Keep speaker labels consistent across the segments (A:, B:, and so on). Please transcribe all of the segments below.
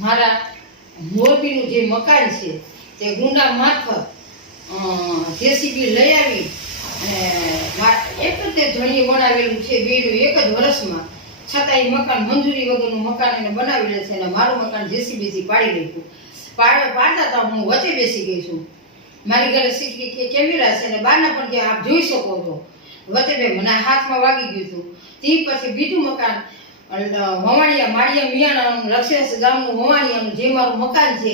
A: મારા મોરબીનું જે મકાન છે, તે ગુંડા મારફત જેસીબી લઈ આવી અને એક જ તે ધણીએ બનાવેલું છે બેડું એક જ વર્ષમાં. છતાં એ મકાન મંજૂરી વગરનું મકાન એને બનાવેલું છે અને મારું મકાન જેસીબીથી પાડી નાખ્યું. પાડ, પાડતા તો હું વચ્ચે બેસી ગઈ છું. મારી ઘરે સીસી કે કેમેરા છે અને બહારના પણ ત્યાં આપ જોઈ શકો છો. વચ્ચે બે મને હાથમાં વાગી ગયું હતું. તે પછી બીજું મકાન વવાણિયા માળિયા મિયાણાનું લક્ષેશ ગામનું વવાણિયાનું જે મારું મકાન છે,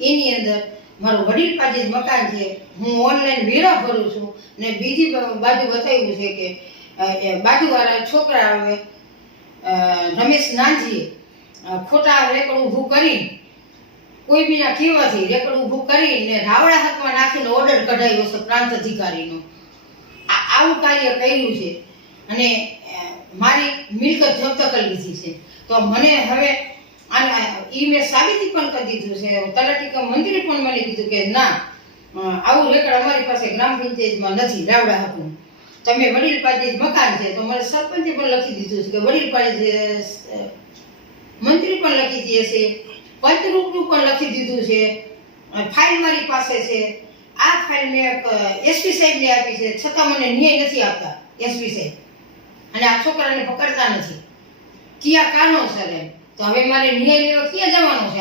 A: એની અંદર મારું વડીલ પાસે જ મકાન છે. હું ઓનલાઈન વેરા ભરું છું ને બીજી બાજુ બતાવ્યું છે કે બાજુવાળા છોકરા આવે રમેશ નાનજીએ ખોટા રેકડ ઊભું કરી, કોઈ બીના કહેવાથી રેકડ ઊભું કરીને રાવડા હાથમાં નાખીને ઓર્ડર કઢાવ્યો છે પ્રાંત અધિકારીનો. આવું કાર્ય કર્યું છે. અને મારી મિલકત જપ્ત કરી લીધી છે. તો મને હવે ઈ મેં સાબિતી પણ કરી દીધું છે. તલાટી મંત્રી પણ મને કીધું કે ના આવું રેકડ અમારી પાસે ગ્રામ પંચાયતમાં નથી, રાવડા હતું તમે વડીલ જ મકાન છે, તો મને સરપંચે પણ લખી દીધું છે કે વડીલ પાસે મંત્રી પણ લખી દે છે, પંચરૂપનું પણ લખી દીધું છે ફાઇલ મારી પાસે છે. આ ફાઇલ મેં એસપી સાહેબને આપી છે, છતાં મને ન્યાય નથી આપતા એસપી સાહેબ. અને આ છોકરાને પકડતા નથી. કિયા કાનો સર તો હવે મારે ન્યાય લેવા ક્યાં જવાનો છે?